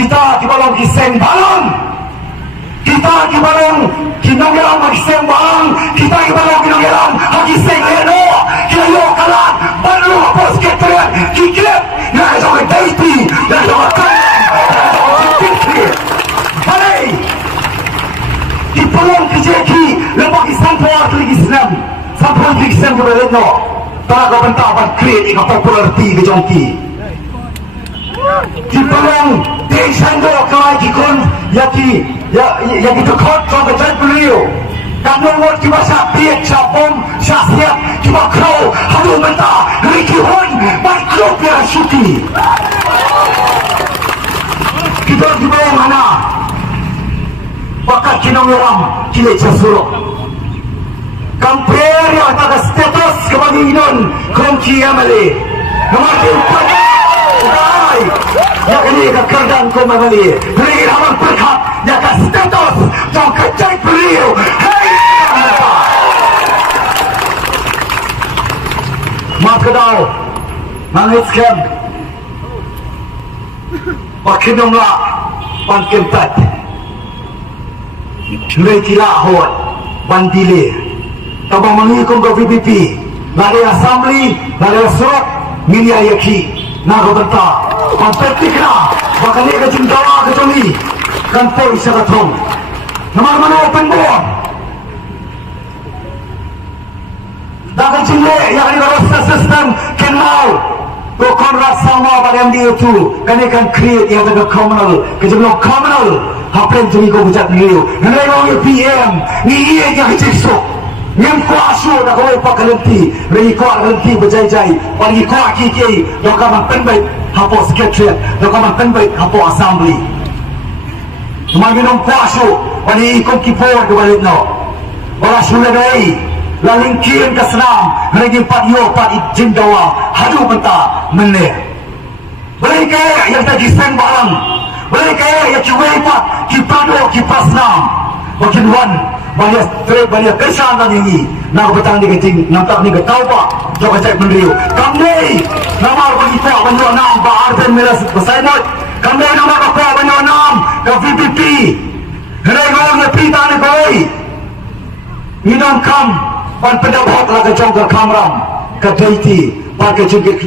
kita kibalong kiseng balong, kita kibalong kinonggelang kiseng balong, kita kibalong kinonggelang kiseng heno, kinayo kalat baru bos ketren kiklet na jangan daiti na jangan balai dipulong kijeki lepas sampai ke Islam sampai ke Islam berleno tak kau bentapan create popularity ke jongki dipulong desando kau ikon yaki tu kot kau berjalan beliau kamu buat cuma sapiat capom sapiat cuma kau halu mentah rikihun makhluk yang syuti kita dipulong mana pakat kinong yaram kile casurok kamprer yang tak status kebanginan kongki amali memakai pada baik yang ini kekerdaan kau memali beri amal berkat yang status yang kecai beliau hei maaf kedau mangiskan pakinong lah pangkentat Lagi lahot bandile tabang mengikung ke VPP lari assembly lari surat milia yaki nago benta kompetik na bakal ni kecing dawa kecoli kantor isyaratong nama-nama open board dagang cile yang ini rasa sistem kenal Bukan rasa sama pada yang dia tu kan create yang ada communal kejadian communal apa yang jadi kau buat beliau nanti orang PM ni ia yang kecil yang kuasa dah kau pakai lenti beri kau lenti berjaya-jaya bagi kau kiki dokaman penbaik hapo secretariat dokaman penbaik hapo assembly minum kuasa bagi kau kipor ke balik no orang sudah dari lalingkian ke senam lagi patio pat izin dawa hadu mentah meneh boleh kaya yang tadi sen barang boleh kaya yang cuai pat kipado kipasnam makin wan banyak kesan dan ini nak betang di keting nampak ni ketau pak jauh cek mendriu kami nama bagi pak banyak nam bahar dan melas bersainat kami nama pak banyak nam ke VPP hendak orang yang pita ni koi minum kam pan pendapat lah ke jangka kamram ke daiti pakai juga